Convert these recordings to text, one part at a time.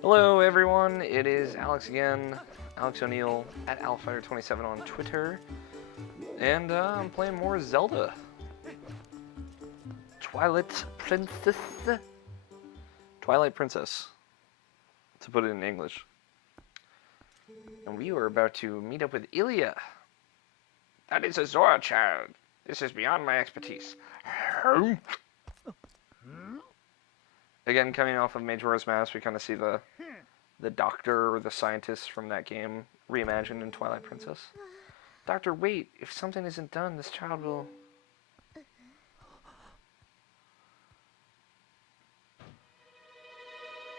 Hello everyone, it is Alex again, Alex O'Neill at AlphaFighter27 on Twitter, and I'm playing more Zelda. Twilight Princess, to put it in English. And we are about to meet up with Ilya. That is a Zora child. This is beyond my expertise. Again, coming off of Majora's Mask, we kind of see the doctor or the scientist from that game reimagined in Twilight Princess. Doctor, wait! If something isn't done, this child will...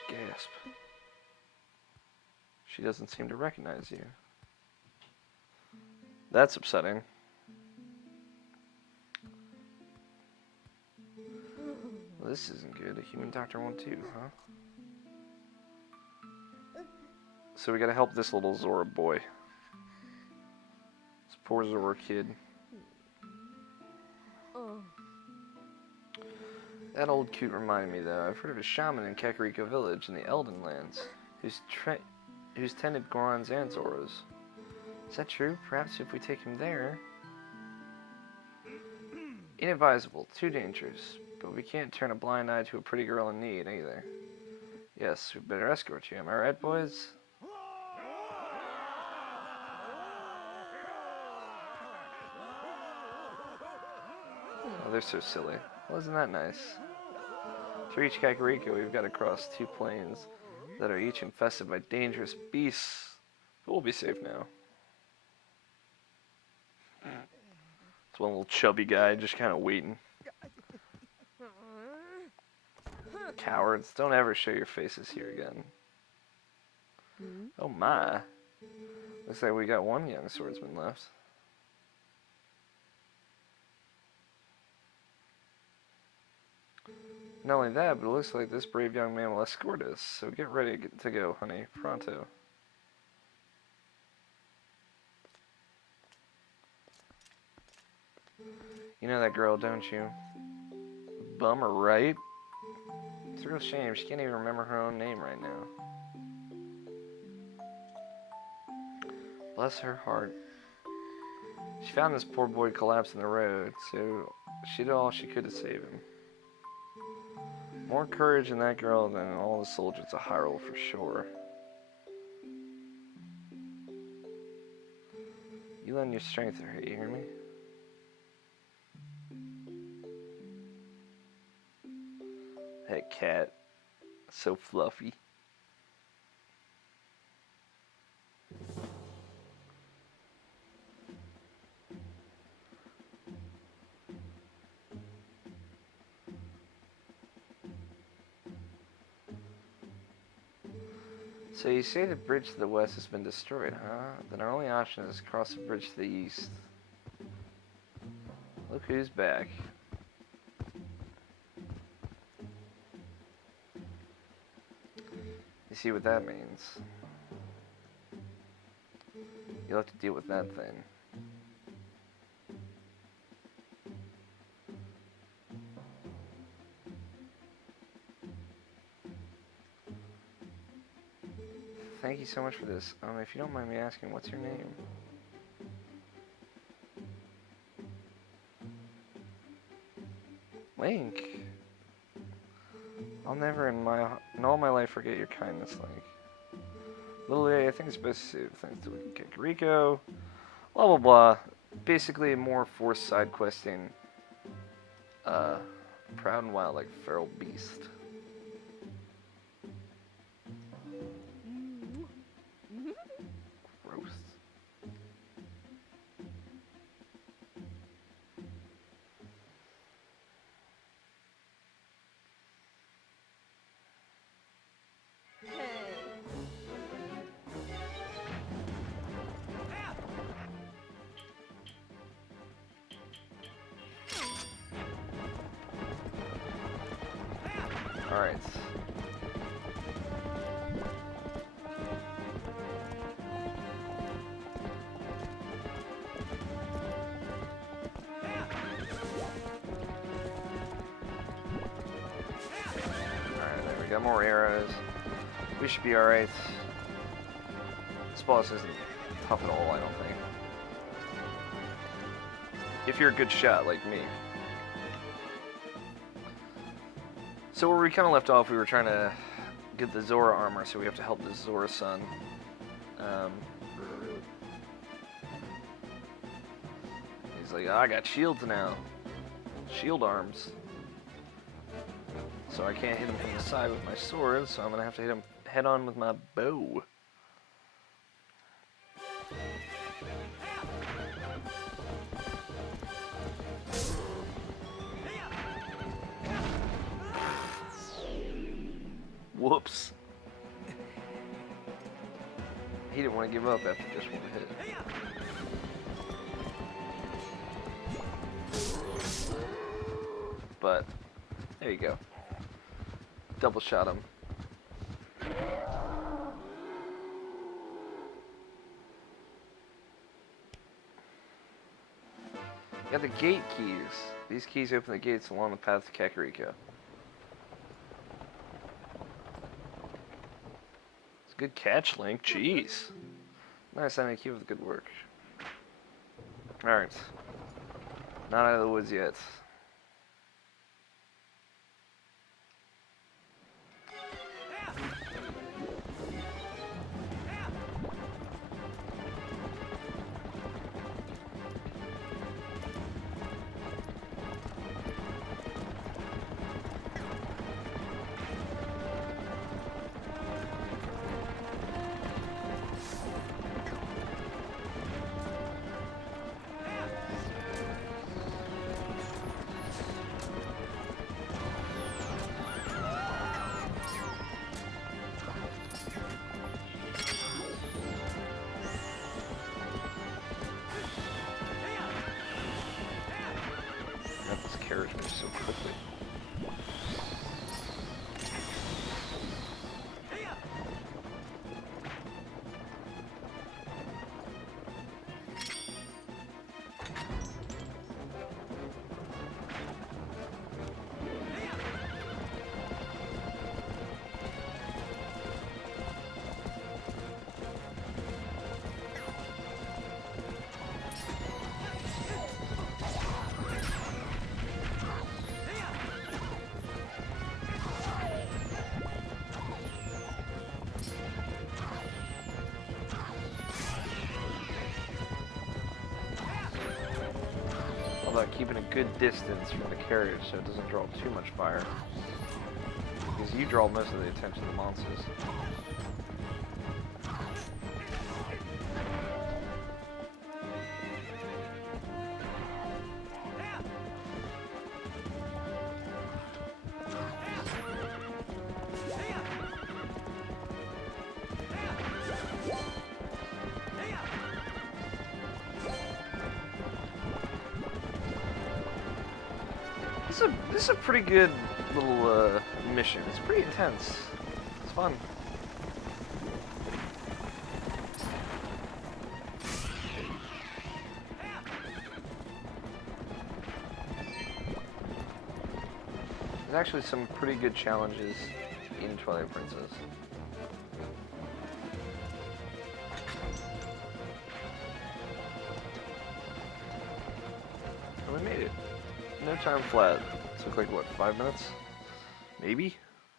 Gasp. She doesn't seem to recognize you. That's upsetting. Well, this isn't good. A human doctor won't too, huh? So we gotta help this little Zora boy. This poor Zora kid. That old coot reminded me, though. I've heard of a shaman in Kakariko Village in the Elden Lands who's tended Gorons and Zoras. Is that true? Perhaps if we take him there... Inadvisable. Too dangerous. But we can't turn a blind eye to a pretty girl in need, either. Yes, we better escort you. Am I right, boys? Oh, they're so silly. Well, isn't that nice? To reach Kakariko, we've got to cross two plains that are each infested by dangerous beasts. But we'll be safe now. It's one little chubby guy just kind of waiting. Cowards, don't ever show your faces here again. Oh my. Looks like we got one young swordsman left. Not only that, but it looks like this brave young man will escort us, so get ready to go, honey. Pronto. You know that girl, don't you? Bummer, right? It's a real shame. She can't even remember her own name right now. Bless her heart. She found this poor boy collapsed in the road, so she did all she could to save him. More courage in that girl than all the soldiers of Hyrule for sure. You lend your strength to her, you hear me? That cat, so fluffy. So you say the bridge to the west has been destroyed, huh? Then our only option is to cross the bridge to the east. Look who's back. You see what that means? You'll have to deal with that thing. Thank you so much for this. If you don't mind me asking, what's your name? Link. I'll never in all my life forget your kindness, Link. Lily, I think it's best to save thanks to Kakariko. Blah blah blah. Basically, more forced side questing. Proud and wild like a feral beast. Gross. Alright. Got more arrows. We should be alright. This boss isn't tough at all, I don't think. If you're a good shot like me. So where we kind of left off, we were trying to get the Zora armor, so we have to help the Zora son. He's like, oh, I got shields now. Shield arms. So I can't hit him from the side with my sword, so I'm going to have to hit him head on with my bow. Whoops. He didn't want to give up after just one hit. But, there you go. Double shot him. Got the gate keys. These keys open the gates along the path to Kakariko. It's a good catch, Link. Jeez. Nice, I keep up the good work. Alright. Not out of the woods yet. Carriage moves so quickly. About keeping a good distance from the carriage so it doesn't draw too much fire. Because you draw most of the attention of the monsters. This is a pretty good little mission. It's pretty intense. It's fun. There's actually some pretty good challenges in Twilight Princess. And we made it. No time flat. Took like what, 5 minutes? Maybe?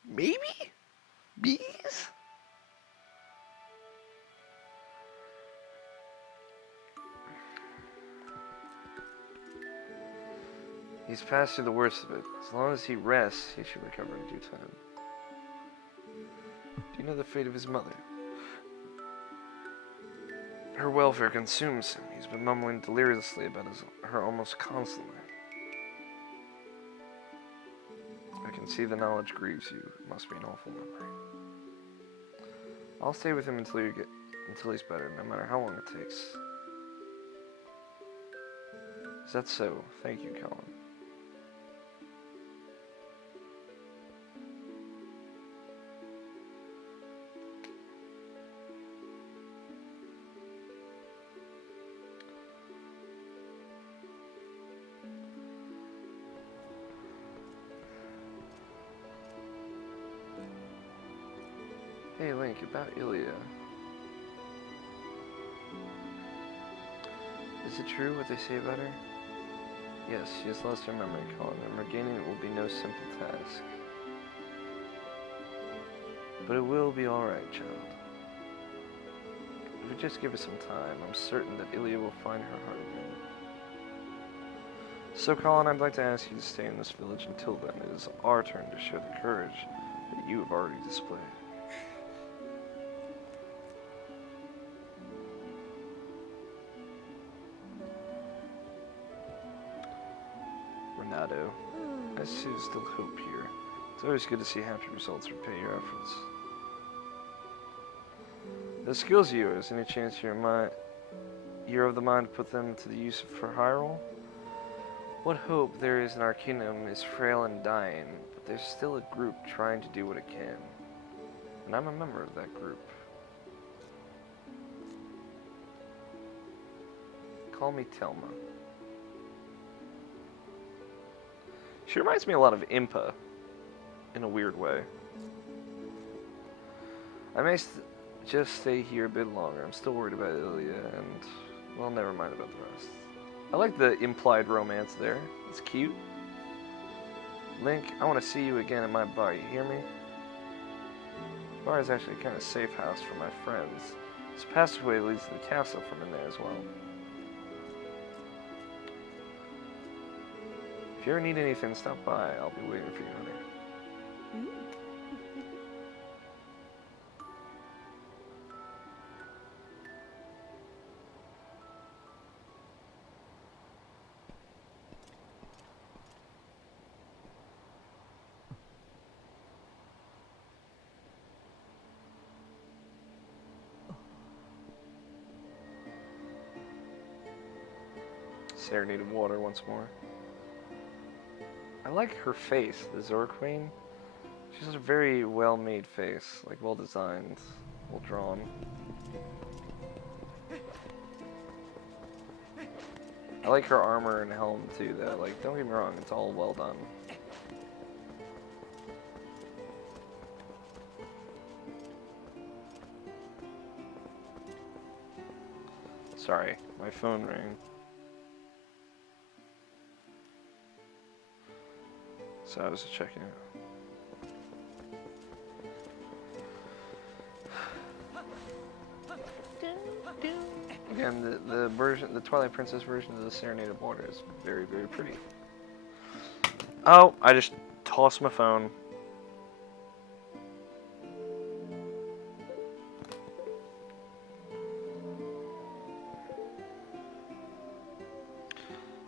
Maybe? Bees? He's passed through the worst of it. As long as he rests, he should recover in due time. Do you know the fate of his mother? Her welfare consumes him. He's been mumbling deliriously about her almost constantly. I can see the knowledge grieves you. It must be an awful memory. I'll stay with him until he's better, no matter how long it takes. Is that so? Thank you, Colin. Hey Link, about Ilia. Is it true what they say about her? Yes, she has lost her memory, Colin, and regaining it will be no simple task. But it will be alright, child. If we just give her some time, I'm certain that Ilia will find her heart again. So, Colin, I'd like to ask you to stay in this village until then. It is our turn to show the courage that you have already displayed. Renato, I see there's still hope here. It's always good to see happy results repay your efforts. The skills of yours, any chance you're of the mind to put them to the use for Hyrule? What hope there is in our kingdom is frail and dying, but there's still a group trying to do what it can. And I'm a member of that group. Call me Telma. She reminds me a lot of Impa, in a weird way. I may just stay here a bit longer. I'm still worried about Ilia, and, well, never mind about the rest. I like the implied romance there. It's cute. Link, I want to see you again in my bar. You hear me? The bar is actually a kind of safe house for my friends. This passageway leads to the castle from in there as well. If you ever need anything, stop by. I'll be waiting for you, honey. Serenaded water once more. I like her face, the Zora Queen. She has a very well-made face, like well-designed, well-drawn. I like her armor and helm too, though. Like, don't get me wrong, it's all well done. Sorry, my phone rang. So I was just checking it. Again, the Twilight Princess version of the Serenaded Water is very, very pretty. Oh, I just tossed my phone.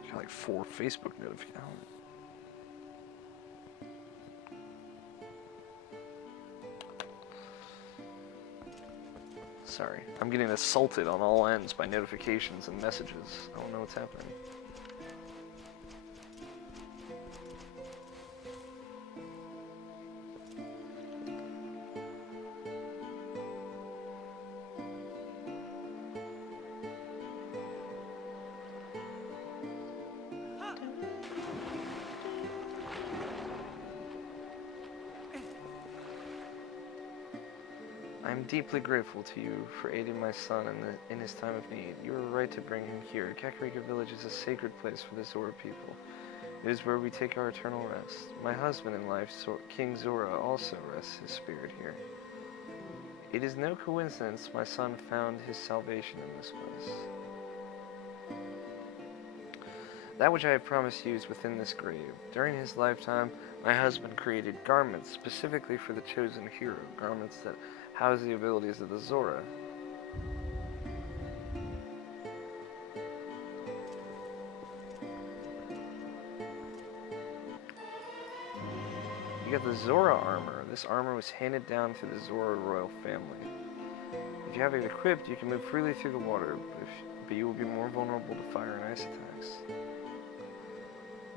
Got like 4 Facebook notifications. Sorry, I'm getting assaulted on all ends by notifications and messages. I don't know what's happening. I am deeply grateful to you for aiding my son in his time of need. You were right to bring him here. Kakariko Village is a sacred place for the Zora people. It is where we take our eternal rest. My husband in life, King Zora, also rests his spirit here. It is no coincidence my son found his salvation in this place. That which I have promised you is within this grave. During his lifetime, my husband created garments specifically for the chosen hero, garments that house the abilities of the Zora. You got the Zora armor. This armor was handed down through the Zora royal family. If you have it equipped, you can move freely through the water, but you will be more vulnerable to fire and ice attacks.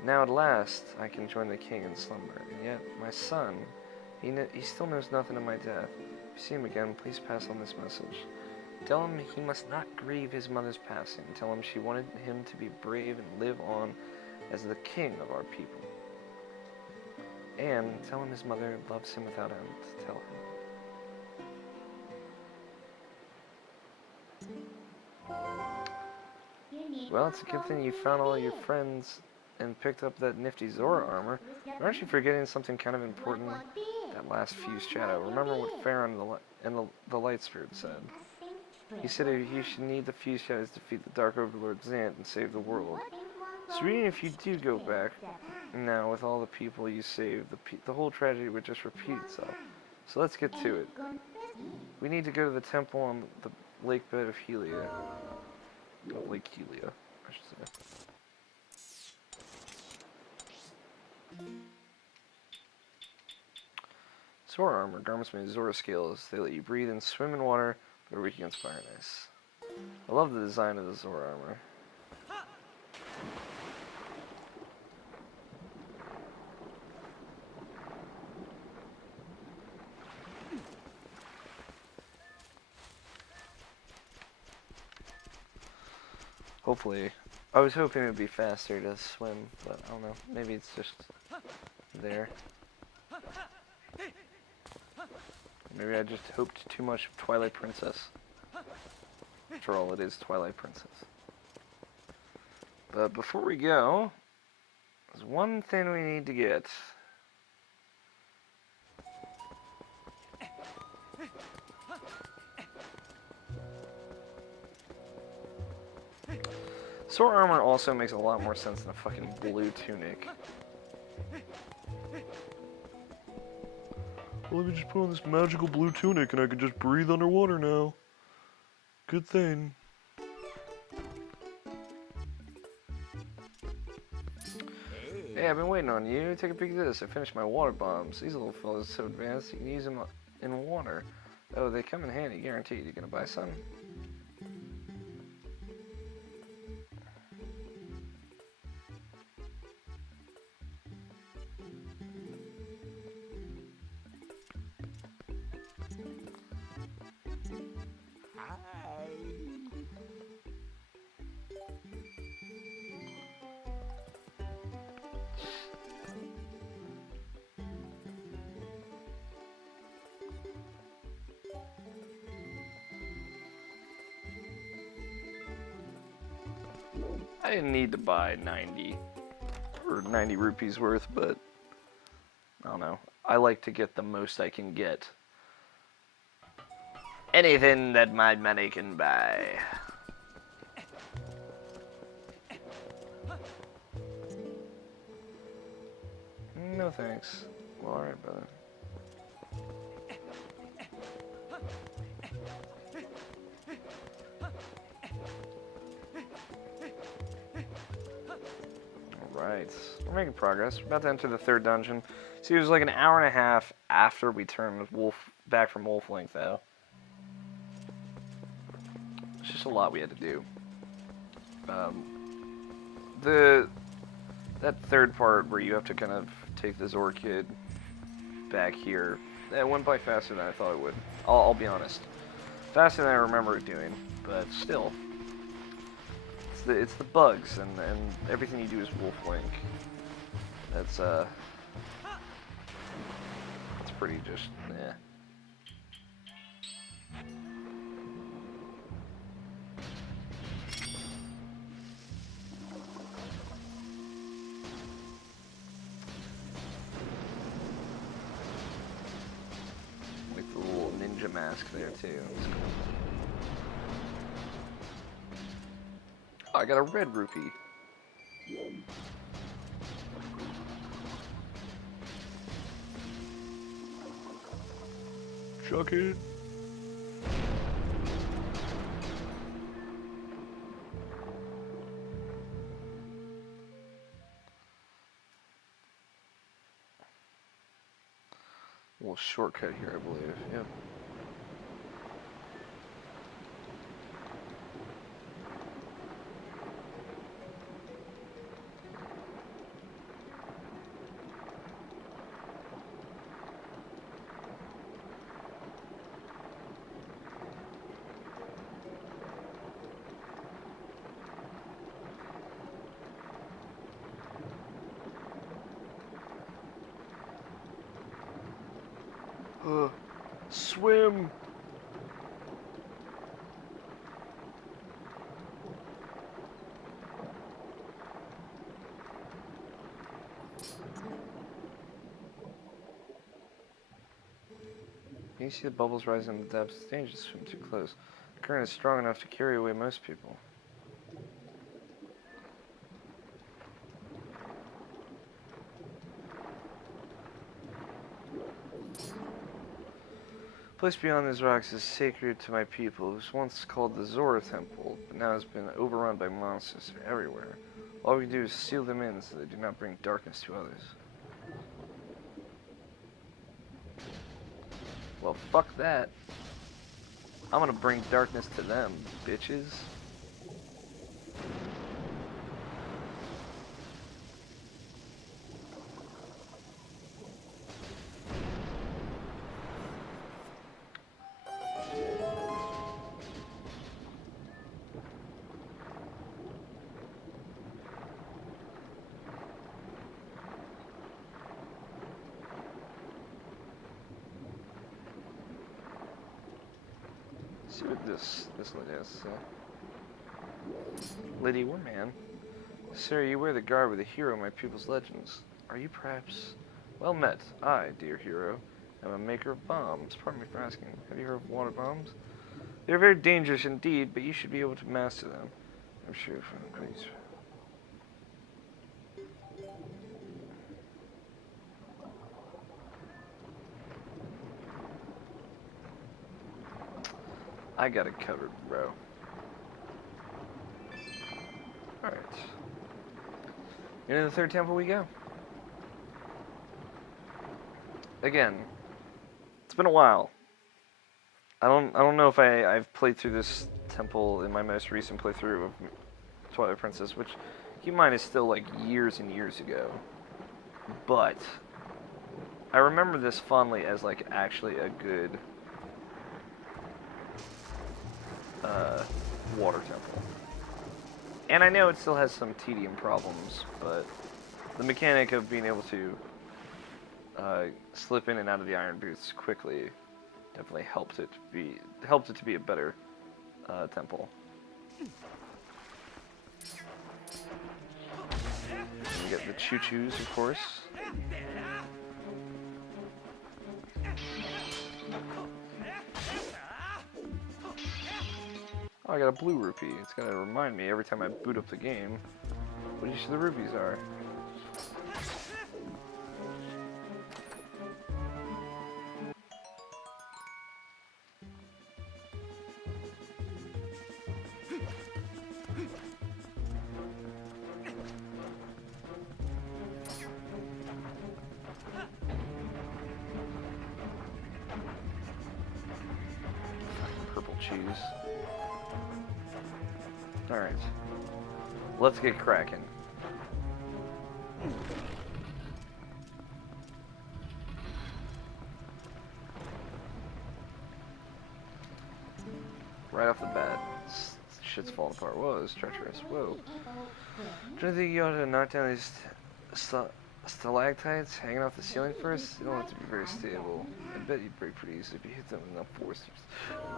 Now at last, I can join the king in slumber, and yet my son, he still knows nothing of my death. If you see him again, please pass on this message. Tell him he must not grieve his mother's passing. Tell him she wanted him to be brave and live on as the king of our people. And tell him his mother loves him without end. Tell him. Well, it's a good thing you found all your friends and picked up that nifty Zora armor. But aren't you forgetting something kind of important? That last fused shadow. Remember what Farron and the Light Spirit said. He said you should need the fused shadows to defeat the Dark Overlord Zant and save the world. So even if you do go back, now with all the people you saved, the whole tragedy would just repeat itself. So let's get to it. We need to go to the temple on the lake bed of Helia. Of Lake Helia, I should say. Zora armor. Garments made of Zora scales. They let you breathe and swim in water, but are weak against fire and ice. I love the design of the Zora armor. Hopefully, I was hoping it would be faster to swim, but I don't know. Maybe it's just there. Maybe I just hoped too much of Twilight Princess. After all, it is Twilight Princess. But before we go, there's one thing we need to get. Sword armor also makes a lot more sense than a fucking blue tunic. Well, let me just put on this magical blue tunic and I can just breathe underwater now. Good thing. Hey, I've been waiting on you. Take a peek at this. I finished my water bombs. These little fellas are so advanced you can use them in water. Oh, they come in handy, guaranteed. You gonna buy some? I didn't need to buy 90 or 90 rupees worth, but I don't know. I like to get the most I can get. Anything that my money can buy. No thanks. Well, alright, brother. Alright, we're making progress. We're about to enter the third dungeon. See, it was like an hour and a half after we turned back from Wolf Link, though. It's just a lot we had to do. That third part where you have to kind of take the Zor kid back here, that went by faster than I thought it would. I'll be honest. Faster than I remember it doing, but still. It's the bugs and everything you do is Wolf Link. That's it's pretty just eh. Like the little ninja mask there too. It's cool. I got a red rupee. Chuck it. A little shortcut here, I believe. Yep. Swim! You see the bubbles rising in the depths. It's dangerous to swim too close. The current is strong enough to carry away most people. The place beyond these rocks is sacred to my people. It was once called the Zora Temple, but now has been overrun by monsters everywhere. All we can do is seal them in so they do not bring darkness to others. Well, fuck that. I'm gonna bring darkness to them, bitches. See what this one is. Lady or man? Sir, you wear the garb of the hero of my people's legends. Are you perhaps... Well met. I, dear hero, am a maker of bombs. Pardon me for asking. Have you heard of water bombs? They're very dangerous indeed, but you should be able to master them. I'm sure from please. I got it covered, bro. Alright. Into the third temple we go. Again, it's been a while. I don't know if I've played through this temple in my most recent playthrough of Twilight Princess, which, keep in mind, is still like years and years ago. But I remember this fondly as like actually a good water temple. And I know it still has some tedium problems, but the mechanic of being able to slip in and out of the iron boots quickly definitely helped it to be a better temple. And you get the choo-choos, of course. Oh, I got a blue rupee. It's gonna remind me every time I boot up the game what each of the rupees are. Purple cheese. Alright. Let's get cracking. Right off the bat, shit's falling apart. Whoa, this is treacherous. Whoa. Do you think you ought to knock down these stalactites hanging off the ceiling first? They don't have to be very stable. I bet you'd break pretty easily if you hit them with enough force.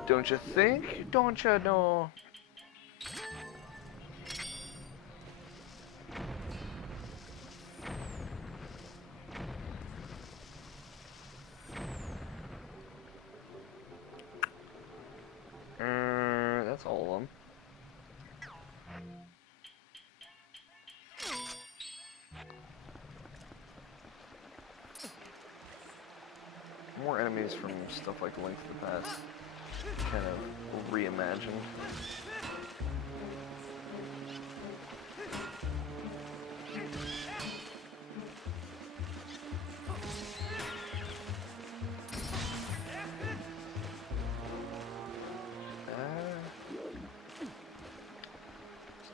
Don't you think? Don't you know? That's all of them. More enemies from stuff like Link to the Past. Kind of reimagined.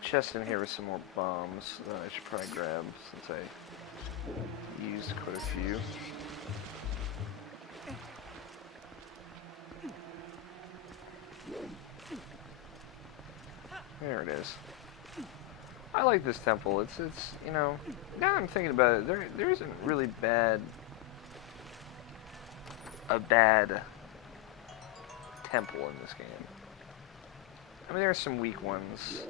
Chest in here with some more bombs that I should probably grab since I used quite a few. There it is. I like this temple. It's you know, now I'm thinking about it, there isn't really a bad temple in this game. I mean, there are some weak ones.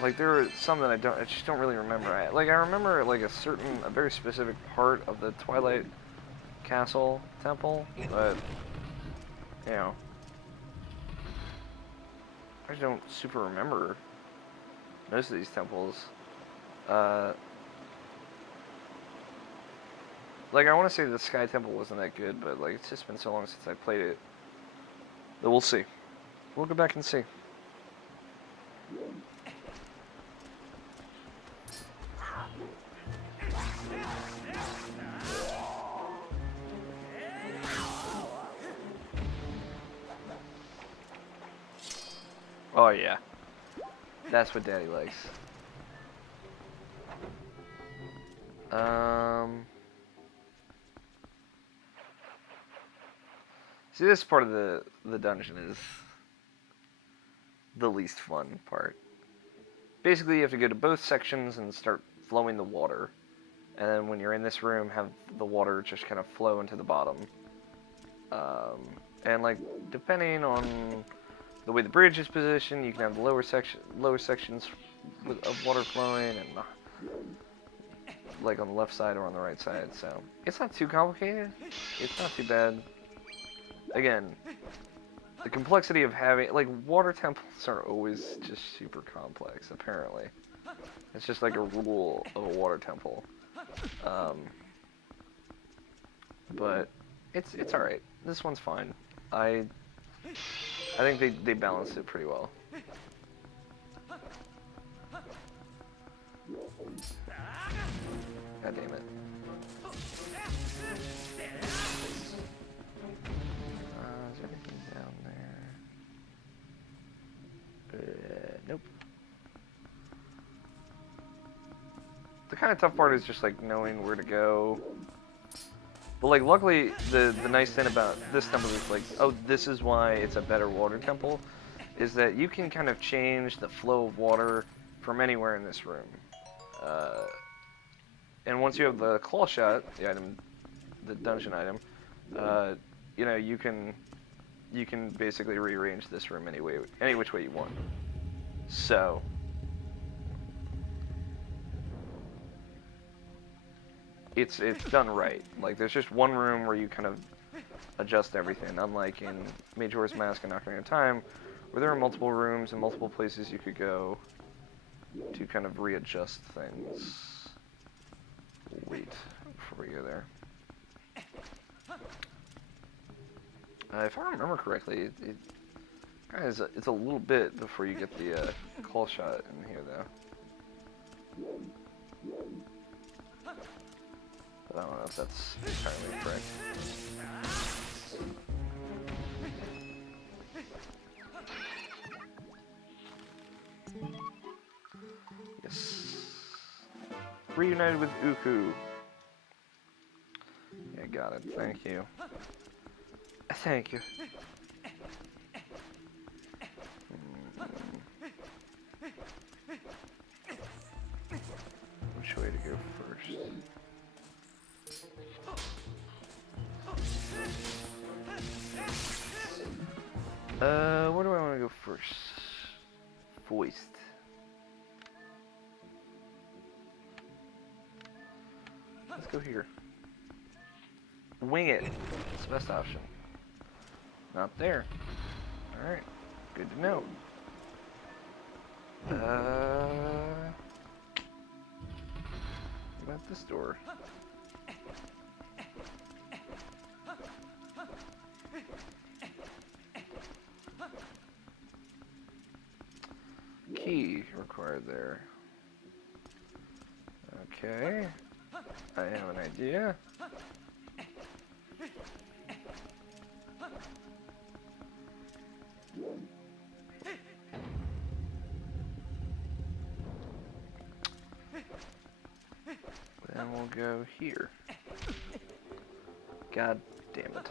Like there are some that I just don't really remember. I remember like a very specific part of the Twilight castle temple, but you know, I just don't super remember most of these temples. Like, I want to say the Sky Temple wasn't that good, but like, it's just been so long since I played it. But we'll see. We'll go back and see. Oh yeah, that's what Daddy likes. See, this part of the dungeon is the least fun part. Basically, you have to go to both sections and start flowing the water. And then when you're in this room, have the water just kind of flow into the bottom. And like, depending on the way the bridge is positioned, you can have the lower sections of water flowing, and like on the left side or on the right side. So it's not too complicated. It's not too bad. Again, the complexity of having, like, water temples are always just super complex, apparently. It's just like a rule of a water temple. But it's alright. This one's fine. I think they balanced it pretty well. God damn it. Is there anything down there? Nope. The kind of tough part is just like knowing where to go. But like, luckily, the nice thing about this temple is like, oh, this is why it's a better water temple, is that you can kind of change the flow of water from anywhere in this room. And once you have the Clawshot, the item, the dungeon item, you know, you can basically rearrange this room any which way you want. So it's done right. Like, there's just one room where you kind of adjust everything, unlike in Majora's Mask and Ocarina of Time, where there are multiple rooms and multiple places you could go to kind of readjust things. Wait, before we go there. If I remember correctly, it's a little bit before you get the Clawshot in here, though. But I don't know if that's entirely correct. Yes. Reunited with Uku. Yeah, got it. Thank you. Thank you. Which way to go first? Where do I want to go first? Voiced. Let's go here. Wing it. It's the best option. Not there. Alright. Good to know. What about this door? Key required there. Okay. I have an idea. Then we'll go here. God damn it.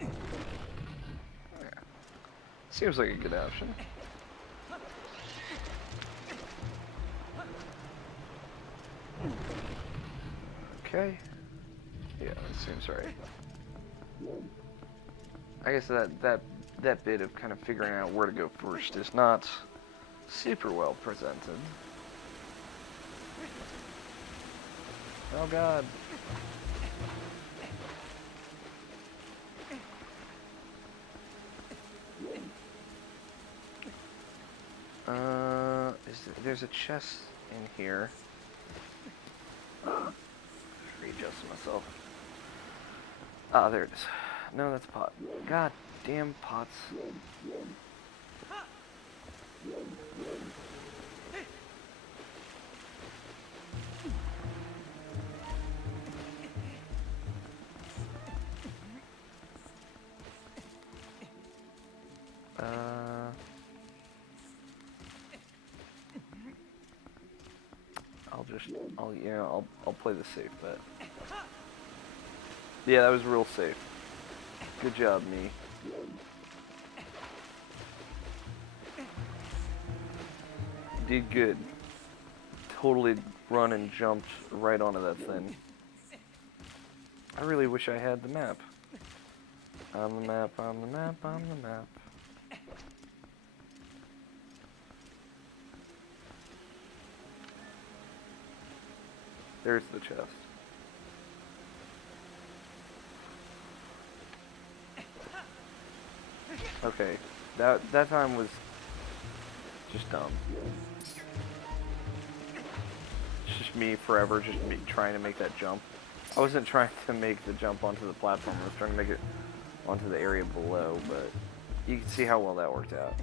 Yeah. Seems like a good option. Okay. Yeah, that seems right. I guess that bit of kind of figuring out where to go first is not super well presented. Oh god. There's a chest in here. Readjust myself. Ah, there it is. No, that's a pot. God damn pots. I'll play the safe bet. Yeah, that was real safe. Good job, me. Did good. Totally run and jumped right onto that thing. I really wish I had the map. On the map, on the map, on the map. There's the chest. Okay, that time was just dumb. It's just me forever, just me trying to make that jump. I wasn't trying to make the jump onto the platform, I was trying to make it onto the area below, but you can see how well that worked out.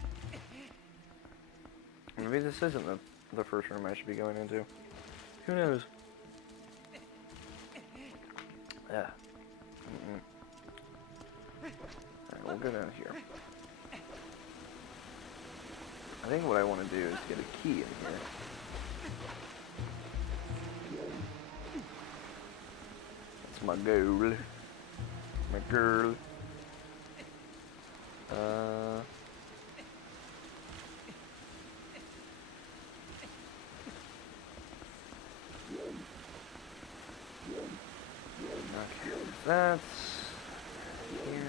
Maybe this isn't the first room I should be going into. Who knows? Yeah. Alright, we'll go down here. I think what I want to do is get a key in here. That's my goal. My girl. Okay, that's here.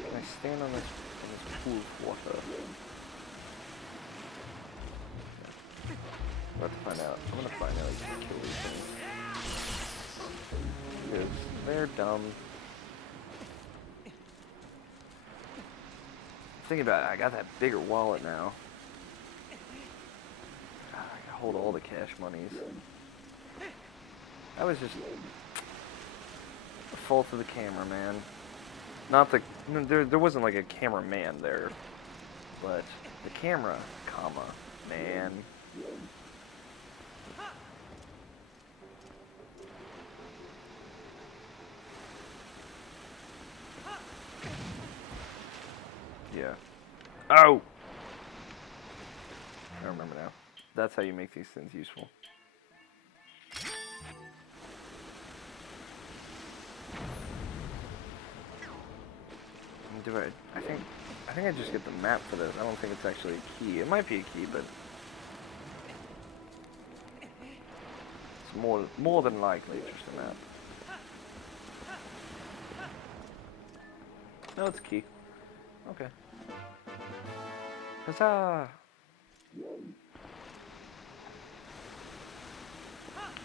Can I stand on this pool of water? I'm about to find out. I'm gonna find out if I can kill these things. Because they're dumb. Thinking about it, I got that bigger wallet now. God, I can hold all the cash monies. That was just the fault of the cameraman. Not the... There wasn't like a cameraman there. But the camera, comma, man. Yeah. Oh! I remember now. That's how you make these things useful. I think I just get the map for this. I don't think it's actually a key. It might be a key, but it's more than likely just a map. No, it's a key. Okay. Huzzah!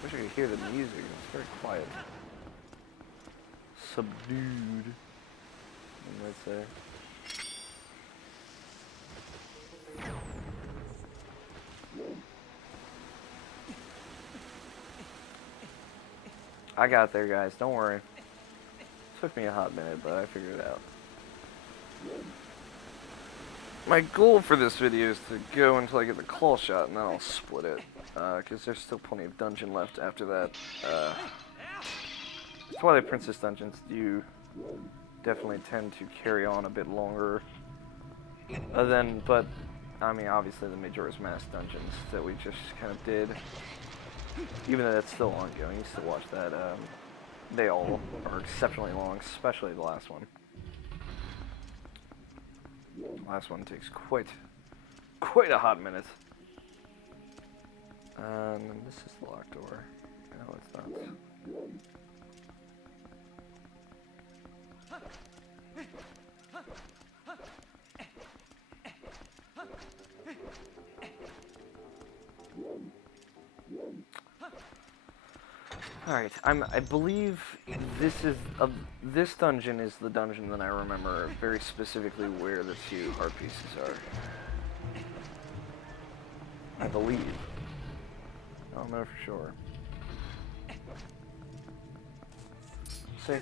Wish I could hear the music. It's very quiet. Subdued, I might say. I got there, guys. Don't worry. Took me a hot minute, but I figured it out. My goal for this video is to go until I get the Clawshot, and then I'll split it. Because there's still plenty of dungeon left after that. Twilight Princess dungeons do definitely tend to carry on a bit longer. But, I mean, obviously the Majora's Mask dungeons that we just kind of did, even though that's still ongoing, you still watch that. They all are exceptionally long, especially the last one. The last one takes quite a hot minute. And this is the locked door. No, it's not. Alright, I believe this dungeon is the dungeon that I remember very specifically where the 2 heart pieces are. I believe. I don't know for sure. See.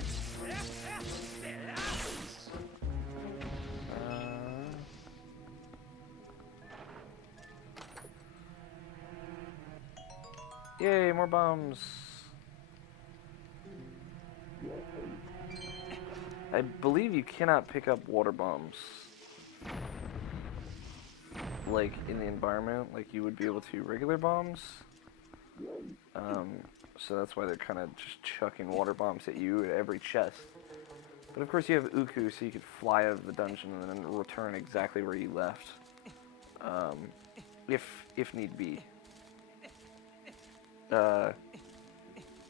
Yay, more bombs. I believe you cannot pick up water bombs, like, in the environment, like you would be able to regular bombs. So that's why they're kind of just chucking water bombs at you at every chest. But of course you have Uku, so you could fly out of the dungeon and then return exactly where you left, if need be.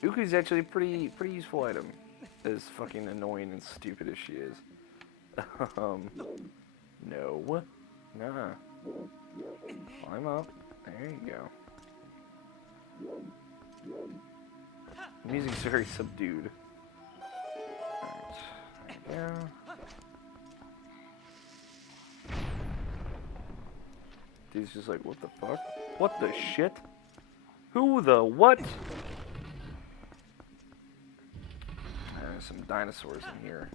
Uku's actually a pretty useful item, as fucking annoying and stupid as she is. No. Nah. Climb up. There you go. The music's very subdued. Alright. There we go. Dude's just like, what the fuck? What the shit? Who the what? There's some dinosaurs in here.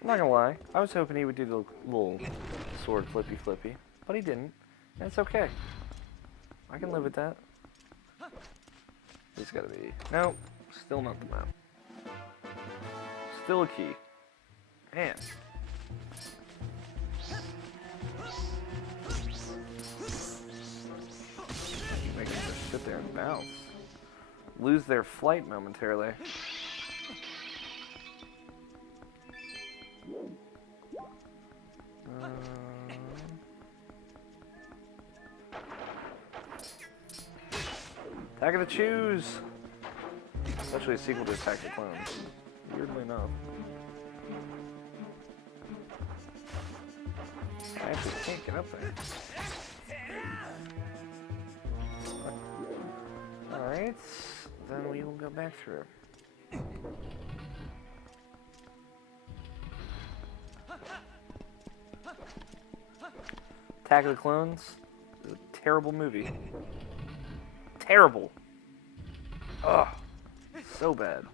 I'm not gonna lie, I was hoping he would do the little sword flippy, but he didn't, and it's okay. I can live with that. It's gotta be. Nope, still not the map. Still a key. Man. You make them just sit there and bounce. Lose their flight momentarily. Attack of the Choose! It's actually a sequel to Attack of the Clones. Weirdly enough. I actually can't get up there. Alright, then we will go back through. Attack of the Clones is a terrible movie. Terrible. Ugh. So bad.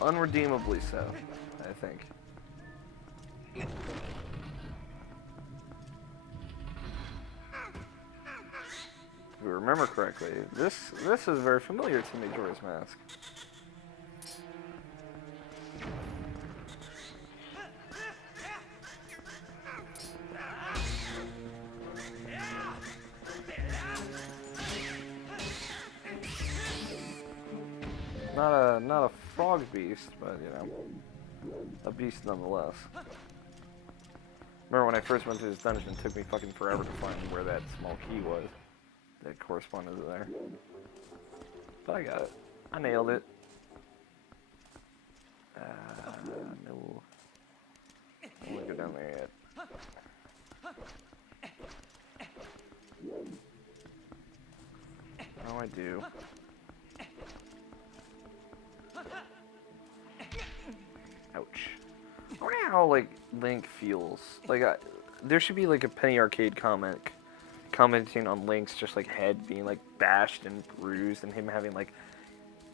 Unredeemably so, I think. If we remember correctly, this is very familiar to Majora's Mask. Not a frog beast, but you know, a beast nonetheless. Remember when I first went to this dungeon, it took me fucking forever to find where that small key was that corresponded to there. But I got it. I nailed it. No. I don't want to go down there yet. Oh, I do. Ouch. I wonder how, like, Link feels. Like, there should be, like, a Penny Arcade comic commenting on Link's just, like, head being, like, bashed and bruised and him having, like,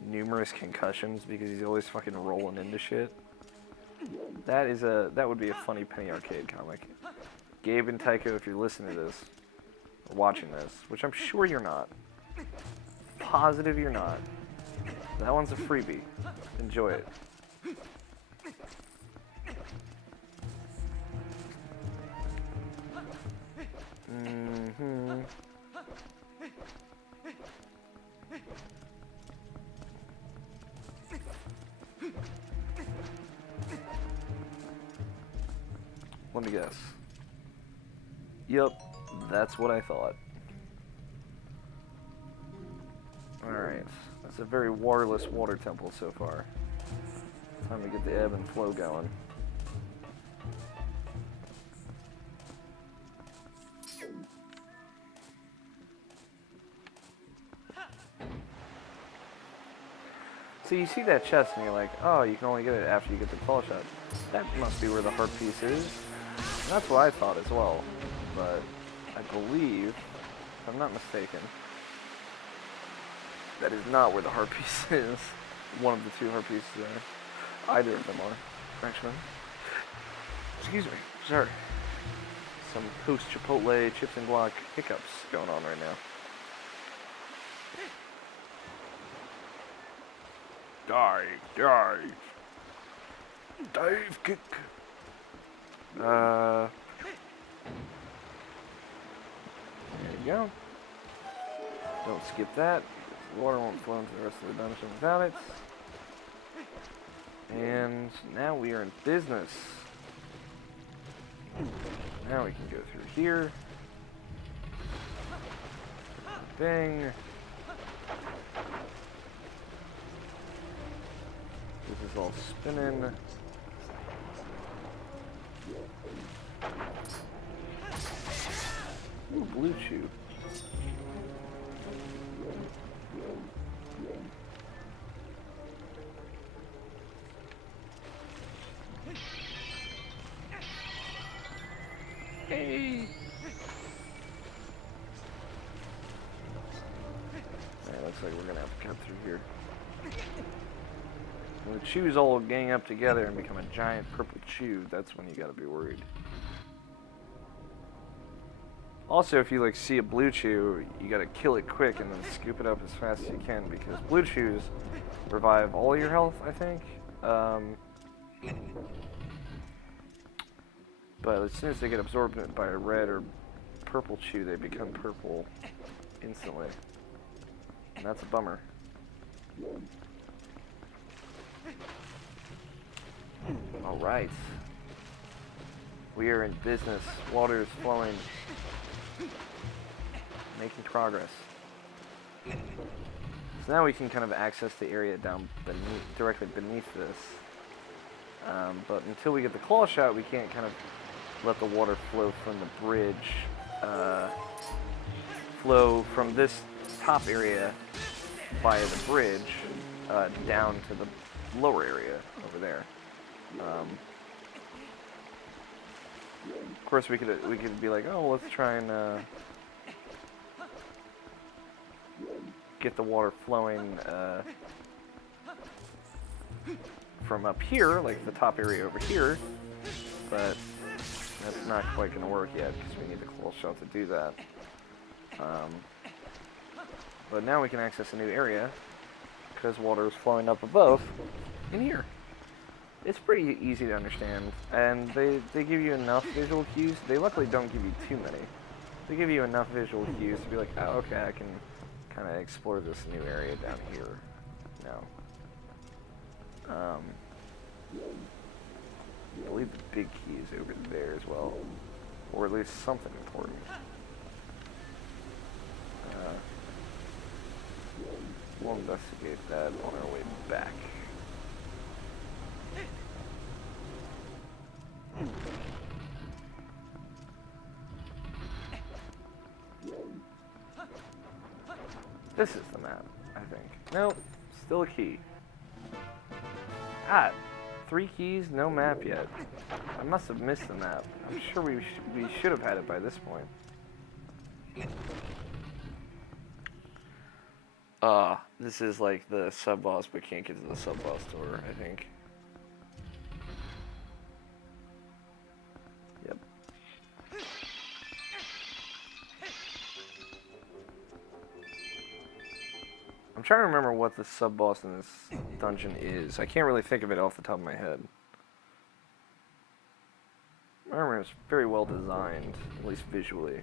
numerous concussions because he's always fucking rolling into shit. That would be a funny Penny Arcade comic. Gabe and Tycho, if you're listening to this, or watching this, which I'm sure you're not. Positive you're not. That one's a freebie. Enjoy it. Mm-hmm. Let me guess. Yep, that's what I thought. Alright, let's It's a very waterless water temple so far. Time to get the ebb and flow going. So you see that chest and you're like, oh, you can only get it after you get the Clawshot. That must be where the heart piece is. And that's what I thought as well. But I believe, if I'm not mistaken, that is not where the heart piece is. One of the two heart pieces are. Either of them are, actually. Excuse me, sorry. Some post-Chipotle chips and guac hiccups going on right now. Dive. Dive kick. There you go. Don't skip that. The water won't flow into the rest of the dungeon without it. And now we are in business. Now we can go through here. Bang. This is all spinning. Ooh, blue chew. Hey! Alright, looks like we're gonna have to cut through here. When the chews all gang up together and become a giant purple chew, that's when you gotta be worried. Also, if you like see a blue chew, you gotta kill it quick and then scoop it up as fast as you can, because blue chews revive all your health, I think. But as soon as they get absorbed by a red or purple chew, they become purple instantly. And that's a bummer. Alright. We are in business. Water is flowing. Making progress. So now we can kind of access the area down beneath, directly beneath this. But until we get the Clawshot, we can't kind of let the water flow from the bridge. Flow from this top area via the bridge down to the lower area over there. Of course, we could be like, oh, let's try and get the water flowing from up here, like the top area over here, but that's not quite going to work yet because we need the Clawshot to do that. But now we can access a new area because water is flowing up above in here. It's pretty easy to understand, and they give you enough visual cues. They luckily don't give you too many. They give you enough visual cues to be like, oh, okay, I can kind of explore this new area down here now. I believe the big key is over there as well, or at least something important. We'll investigate that on our way back. This is the map, I think. Nope, still a key. Ah, 3 keys, no map yet. I must have missed the map. I'm sure we should have had it by this point. This is like the sub-boss, but can't get to the sub-boss door, I think. Yep. I'm trying to remember what the sub-boss in this dungeon is. I can't really think of it off the top of my head. I remember it's very well designed, at least visually.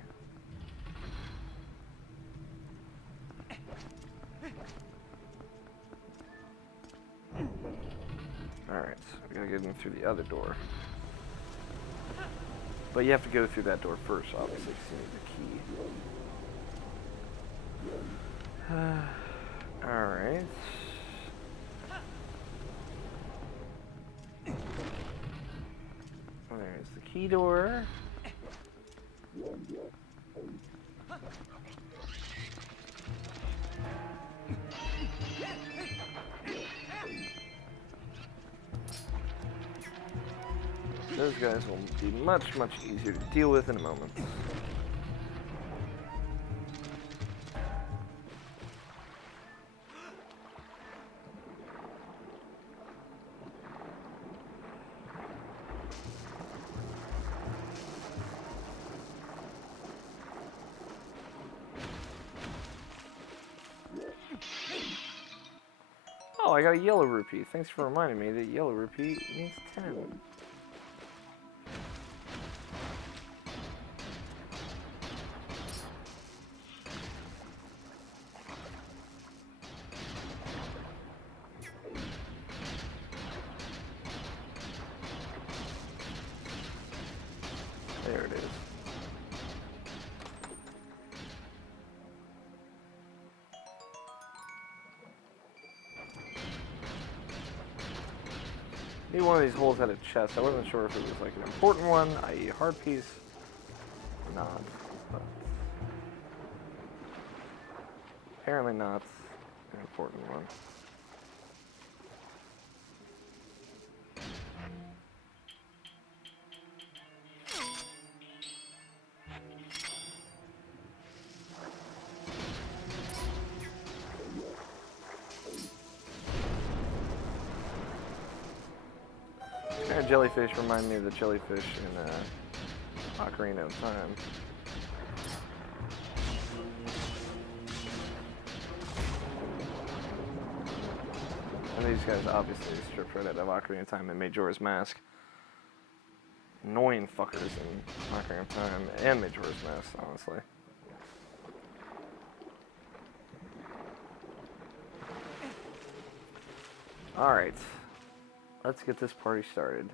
Alright, so we gotta get in through the other door. But you have to go through that door first, obviously, because you need the key. Alright. key door. Those guys will be much, much easier to deal with in a moment. Oh, I got a yellow rupee. Thanks for reminding me that yellow rupee means 10. There it is. Maybe one of these holes had a chest. I wasn't sure if it was like an important one, i.e. a hard piece, or not. But apparently not an important one. Jellyfish remind me of the jellyfish in Ocarina of Time. And these guys obviously stripped right out of Ocarina of Time and Majora's Mask. Annoying fuckers in Ocarina of Time and Majora's Mask, honestly. Alright. Let's get this party started.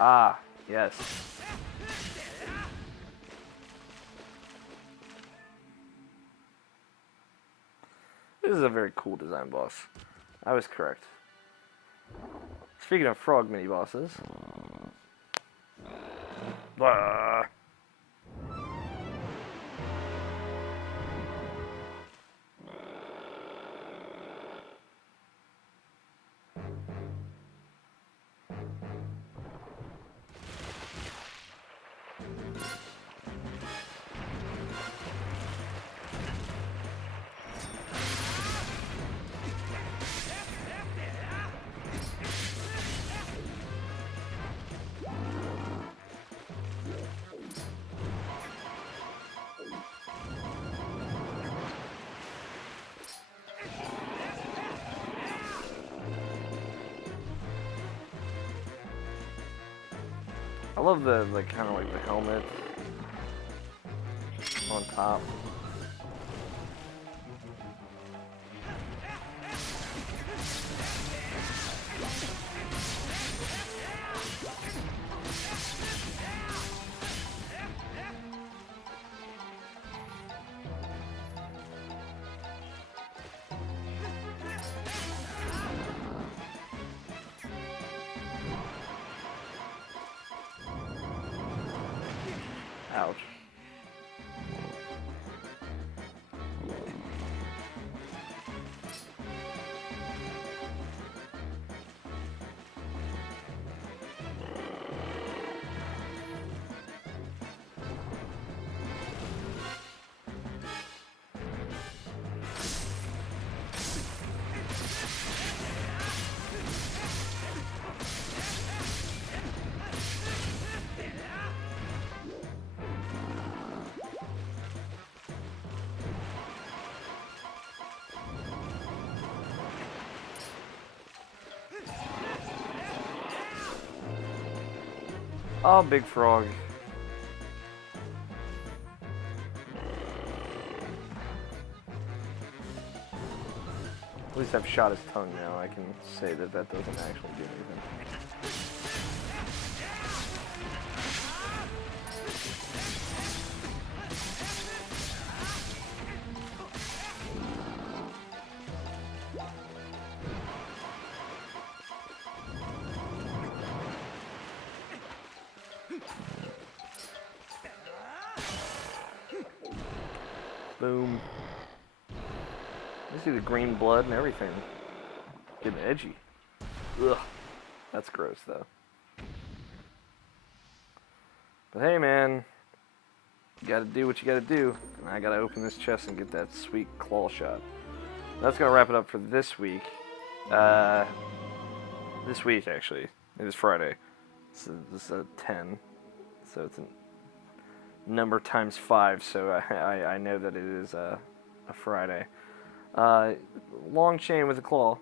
Ah, yes. This is a very cool design boss. I was correct. Speaking of frog mini bosses. Ah. I love the kind of like the helmet on top. Ouch. Oh, big frog. At least I've shot his tongue now. I can say that that doesn't actually do anything. Boom. You see the green blood and everything. Getting edgy. Ugh. That's gross, though. But hey, man. You gotta do what you gotta do. And I gotta open this chest and get that sweet Clawshot. That's gonna wrap it up for this week. This week, actually. It is Friday. This is a 10. So it's a number times 5, so I know that it is a Friday. Long chain with a claw.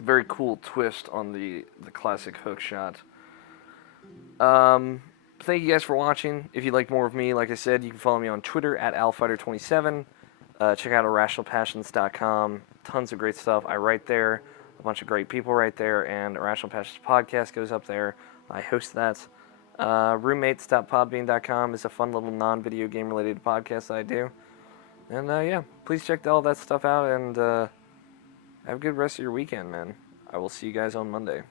Very cool twist on the classic hook shot. Thank you guys for watching. If you'd like more of me, like I said, you can follow me on Twitter at alfighter27. Check out irrationalpassions.com. Tons of great stuff. I write there. A bunch of great people right there. And Irrational Passions podcast goes up there. I host that. Roommates.podbean.com is a fun little non-video game related podcast that I do. And yeah, please check all that stuff out and have a good rest of your weekend, man. I will see you guys on Monday.